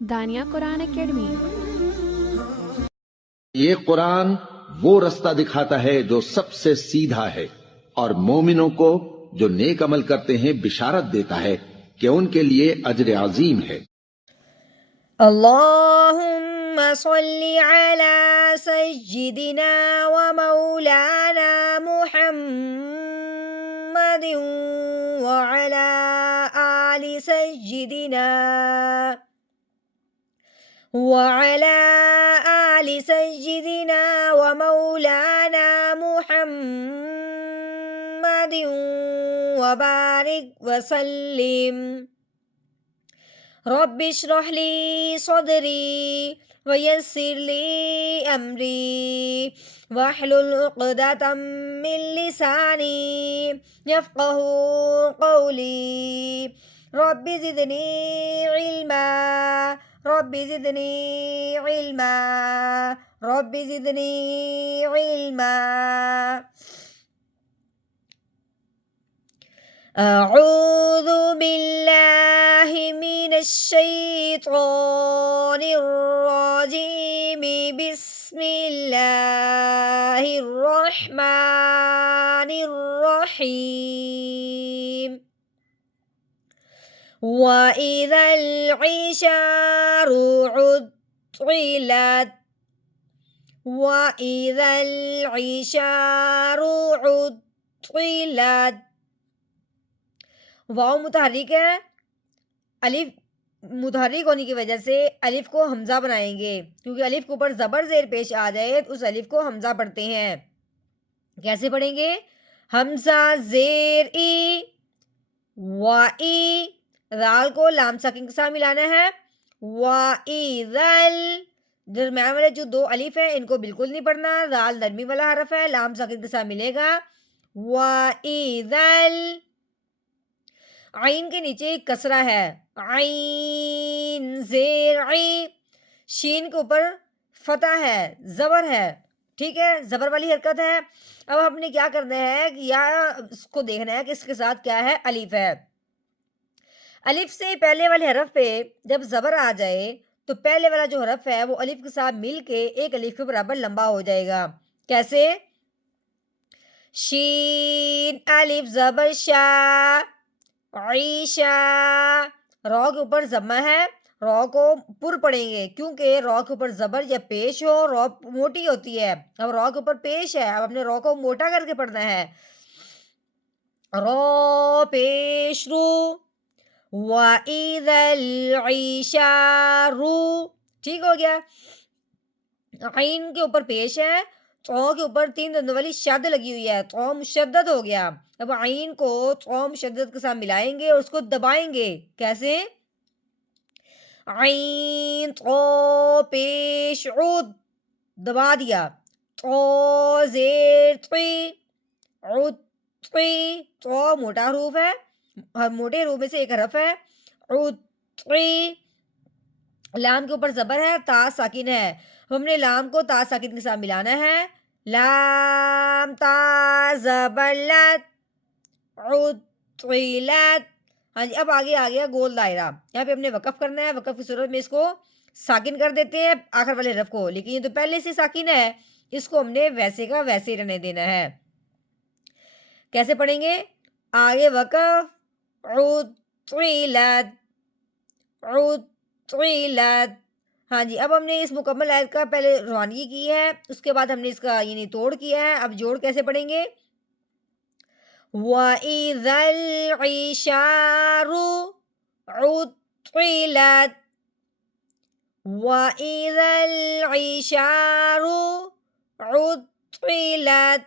دانیہ قرآن academy. یہ قرآن وہ رستہ دکھاتا ہے جو سب سے سیدھا ہے، اور مومنوں کو جو نیک عمل کرتے ہیں بشارت دیتا ہے کہ ان کے لیے اجر عظیم ہے۔ اللہم صلی علی سیدنا و مولانا محمد وعلی آل سیدنا و مولانا محمد وبارک وسلم۔ رب اشرح لی صدری ویسر لی امری واحلل عقدۃ من لسانی یفقہوا قولی۔ رب زدنی علما رب زدنی علما رب زدنی علما۔ اعوذ باللہ من الشیطان الرجیم، بسم اللہ الرحمن الرحیم۔ وَإِذَا الْعِشَارُ عُطِّلَتْ وَإِذَا الْعِشَارُ عُطِّلَتْ۔ واو متحرک ہے، الف متحرک ہونے کی وجہ سے الف کو حمزہ بنائیں گے، کیونکہ الف کے اوپر زبر زیر پیش آ جائے تو اس الف کو حمزہ پڑھتے ہیں۔ کیسے پڑھیں گے؟ حمزہ زیر ای و ای، رال کو لام ساکن کے ساتھ ملانا ہے، و ای ذل، درمیان والے جو دو الف ہیں ان کو بالکل نہیں پڑھنا، رال نرمی والا حرف ہے، لام ساکن کے ساتھ ملے گا، و ای ذل۔ عین کے نیچے ایک کسرہ ہے، عین زیر عی، شین کے اوپر فتح ہے، زبر ہے، ٹھیک ہے، زبر والی حرکت ہے۔ اب ہم نے کیا کرنا ہے کہ یا اس کو دیکھنا ہے کہ اس کے ساتھ کیا ہے، الف ہے۔ الف سے پہلے والے حرف پہ جب زبر آ جائے تو پہلے والا جو حرف ہے وہ الف کے ساتھ مل کے ایک الف کے برابر لمبا ہو جائے گا۔ کیسے؟ شین الف زبر شا، عیشا، رو کے اوپر ضمہ ہے، رو کو پر پڑھیں گے کیونکہ رو کے اوپر زبر جب پیش ہو رو موٹی ہوتی ہے، اب رو کے اوپر پیش ہے، اب ہم نے رو کو موٹا کر کے پڑھنا ہے، رو پیش رو، وَإِذَا الْعِشَارُ، ٹھیک ہو گیا۔ عین کے اوپر پیش ہے، تو کے اوپر تین دندوں والی شد لگی ہوئی ہے، تو مشدد ہو گیا۔ اب عین کو تو مشدد کے ساتھ ملائیں گے اور اس کو دبائیں گے۔ کیسے؟ عین تو پیش عود، دبا دیا، تو زیر طی، عود طی، تو موٹا حروف ہے، ہر موٹے حروف میں سے ایک حرف ہے، عود طی۔ لام کے اوپر زبر ہے، تا ساکن ہے، ہم نے لام کو تا ساکن کے ساتھ ملانا ہے، لام تا زبر لت، عطلت۔ ہاں جی، اب آگے آ گیا گول دائرہ، یہاں پہ ہم نے وقف کرنا ہے، وقف کی صورت میں اس کو ساکن کر دیتے ہیں آخر والے حرف کو، لیکن یہ تو پہلے سے ساکن ہے، اس کو ہم نے ویسے کا ویسے ہی رہنے دینا ہے۔ کیسے پڑھیں گے؟ آگے وقف، عطلت، عطلت۔ ہاں جی، اب ہم نے اس مکمل آیت کا پہلے روانگی کی ہے، اس کے بعد ہم نے اس کا یعنی توڑ کیا ہے، اب جوڑ کیسے پڑھیں گے؟ وَإِذَا الْعِشَارُ عُطِّلَتْ وَإِذَا الْعِشَارُ عُطِّلَتْ